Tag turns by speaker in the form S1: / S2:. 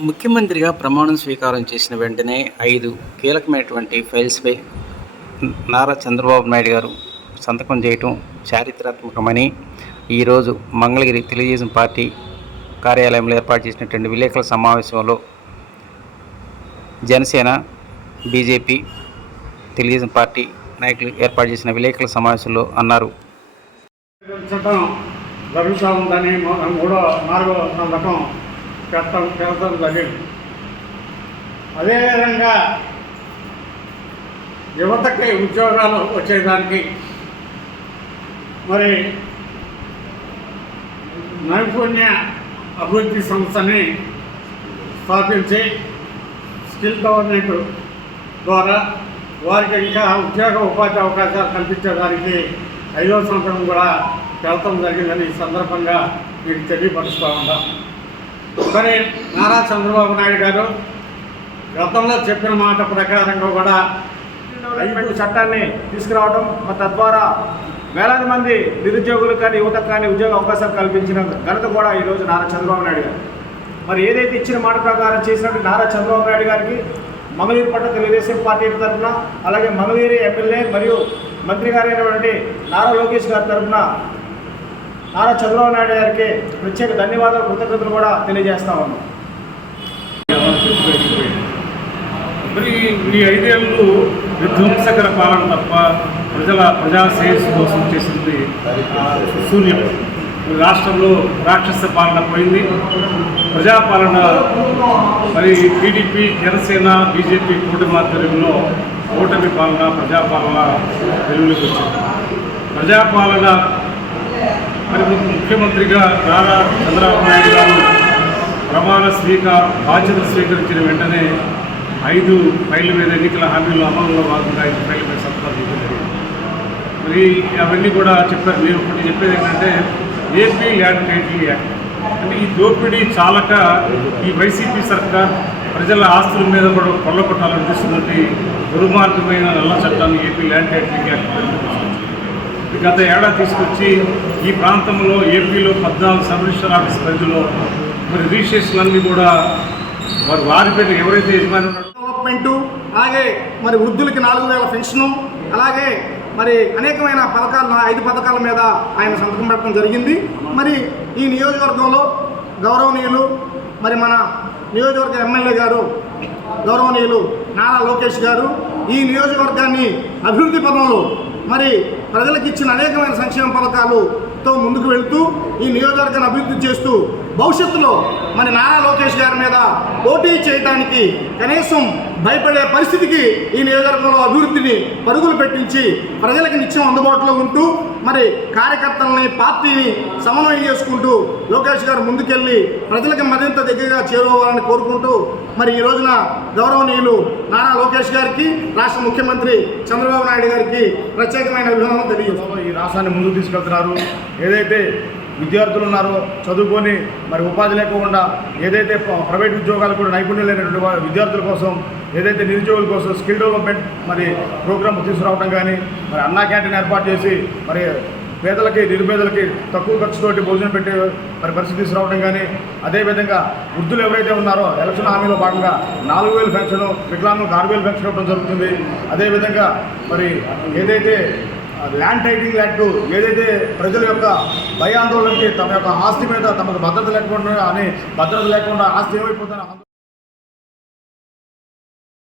S1: ముఖ్యమంత్రిగా ప్రమాణం స్వీకారం చేసిన వెంటనే ఐదు కీలకమైనటువంటి ఫైల్స్పై నారా చంద్రబాబు నాయుడు గారు సంతకం చేయటం చారిత్రాత్మకమని ఈరోజు మంగళగిరి తెలుగుదేశం పార్టీ కార్యాలయంలో ఏర్పాటు చేసినటువంటి విలేకరుల సమావేశంలో జనసేన బీజేపీ తెలుగుదేశం పార్టీ నాయకులు ఏర్పాటు చేసిన విలేకరుల సమావేశంలో అన్నారు.
S2: జరుగుతూ ఉందని మూడో నాలుగో రకం పెట్టడం పెట్టడం జరిగింది అదేవిధంగా యువతకి ఉద్యోగాలు వచ్చేదానికి మరి నైపుణ్య అభివృద్ధి సంస్థని స్థాపించి స్కిల్ గవర్నమెంట్ ద్వారా వారికి ఇంకా ఉద్యోగ ఉపాధి అవకాశాలు కల్పించడానికి ఐదో సంవత్సరం కూడా పెడతాం జరిగిందని ఈ సందర్భంగా మీకు తెలియపరుస్తూ ఉంటాం మరి నారా చంద్రబాబు నాయుడు గారు గతంలో చెప్పిన మాట ప్రకారంగా కూడా
S3: ఐదు చట్టాన్ని తీసుకురావడం మరి తద్వారా వేలాది మంది నిరుద్యోగులకు కానీ యువతకు కానీ ఉద్యోగ అవకాశాలు కల్పించిన ఘనత కూడా ఈరోజు నారా చంద్రబాబు నాయుడు గారు. మరి ఏదైతే ఇచ్చిన మాట ప్రకారం చేసినట్టు నారా చంద్రబాబు నాయుడు గారికి మంగళగిరి పట్ల తెలుగుదేశం పార్టీ తరఫున అలాగే మంగళగిరి ఎమ్మెల్యే మరియు మంత్రి గారైనటువంటి నారా లోకేష్ గారి తరఫున నారా చంద్రబాబు నాయుడు గారికి ప్రత్యేక ధన్యవాదాలు కృతజ్ఞతలు కూడా తెలియజేస్తా ఉన్నాం.
S2: మరి ఈ ఐదేళ్ళు విధ్వంసకర పాలన తప్ప ప్రజల ప్రజా శ్రేయస్సు కోసం చేసింది ఆ, శూన్యం. ఈ రాష్ట్రంలో రాక్షస పాలన పోయింది. ప్రజాపాలన మరి టీడీపీ జనసేన బీజేపీ కూటమి ఆధ్వర్యంలో ఓటమి పాలన ప్రజాపాలన వెలుగులోకి వచ్చింది. ప్రజాపాలన మరి ముఖ్యమంత్రిగా నారా చంద్రబాబు నాయుడు గారు ప్రమాణ స్వీకార బాధ్యత స్వీకరించిన వెంటనే ఐదు ఫైళ్ళ మీద ఎన్నికల హామీలు అమలులో భాగంగా ఐదు ఫైళ్ళ మీద సంతకాలు జరిగింది. మరి అవన్నీ కూడా చెప్పారు. నేను ఒకటి చెప్పేది ఏంటంటే ఏపీ ల్యాండ్ టైటిల్ యాక్ట్. అంటే ఈ దోపిడీ చాలక ఈ వైసీపీ సర్కార్ ప్రజల ఆస్తుల మీద కూడా కొల్ల కొట్టాలనిపిస్తున్నట్టు దుర్మార్గమైన నల్ల చట్టాన్ని ఏపీ ల్యాండ్ టైటిల్ యాక్ట్ గత ఏడాది తీసుకొచ్చి ఈ ప్రాంతంలో ఏపీలో పద్నాలుగు సబ్ రిజిస్టర్ ఆఫీస్ పరిధిలో మరి రిజిస్ట్రేషన్లన్నీ కూడా వారు వారి పేరు ఎవరైతే యజమాని
S3: డెవలప్మెంటు అలాగే మరి వృద్ధులకి నాలుగు వేల పెన్షను అలాగే మరి అనేకమైన పథకాల ఐదు పథకాల మీద ఆయన సంతకం పెట్టడం జరిగింది. మరి ఈ నియోజకవర్గంలో గౌరవనీయులు మరి మన నియోజకవర్గ ఎమ్మెల్యే గారు గౌరవనీయులు నారా లోకేష్ గారు ఈ నియోజకవర్గాన్ని అభివృద్ధి పదంలో మరి ప్రజలకు ఇచ్చిన అనేకమైన సంక్షేమ పథకాలుతో ముందుకు వెళుతూ ఈ నియోజకవర్గాన్ని అభివృద్ధి చేస్తూ భవిష్యత్తులో మరి నారా లోకేష్ గారి మీద పోటీ చేయడానికి కనీసం భయపడే పరిస్థితికి ఈ నియోజకవర్గంలో అభివృద్ధిని పరుగులు పెట్టించి ప్రజలకు నిత్యం అందుబాటులో ఉంటూ మరి కార్యకర్తలని పార్టీని సమన్వయం చేసుకుంటూ లోకేష్ గారు ముందుకెళ్ళి ప్రజలకు మరింత దగ్గరగా చేరుకోవాలని కోరుకుంటూ మరి ఈ రోజున గౌరవనీయులు నారా లోకేష్ గారికి రాష్ట్ర ముఖ్యమంత్రి చంద్రబాబు నాయుడు గారికి ప్రత్యేకమైన అభిమానం తెలియజేస్తున్నారు
S4: ఈ రాష్ట్రాన్ని ముందుకు తీసుకెళ్తున్నారు. ఏదైతే విద్యార్థులు ఉన్నారో చదువుకొని మరి ఉపాధి లేకుండా ఏదైతే ప్ర- ప్రైవేట్ ఉద్యోగాలు కూడా నైపుణ్యం లేనటువంటి విద్యార్థుల కోసం ఏదైతే నిరుద్యోగుల కోసం స్కిల్ డెవలప్మెంట్ మరి ప్రోగ్రామ్ తీసుకురావడం కానీ మరి అన్నా క్యాంటీన్ ఏర్పాటు చేసి మరి పేదలకి నిరుపేదలకి తక్కువ ఖర్చుతోటి భోజనం పెట్టే మరి పరిస్థితి తీసుకురావడం కానీ అదేవిధంగా వృద్ధులు ఎవరైతే ఉన్నారో ఎలక్షన్ హామీలో భాగంగా నాలుగు వేలు పెన్షన్ వికలాంగులకు ఆరు వేలు పెన్షన్ ఇవ్వడం జరుగుతుంది. అదేవిధంగా మరి ఏదైతే ల్యాండ్ టైటింగ్ యాక్ట్ ఏదైతే ప్రజల యొక్క భయాందోళనకి తమ యొక్క ఆస్తి మీద తమకు భద్రత లేకుండా అని భద్రత లేకుండా ఆస్తి ఏమైపోతుందో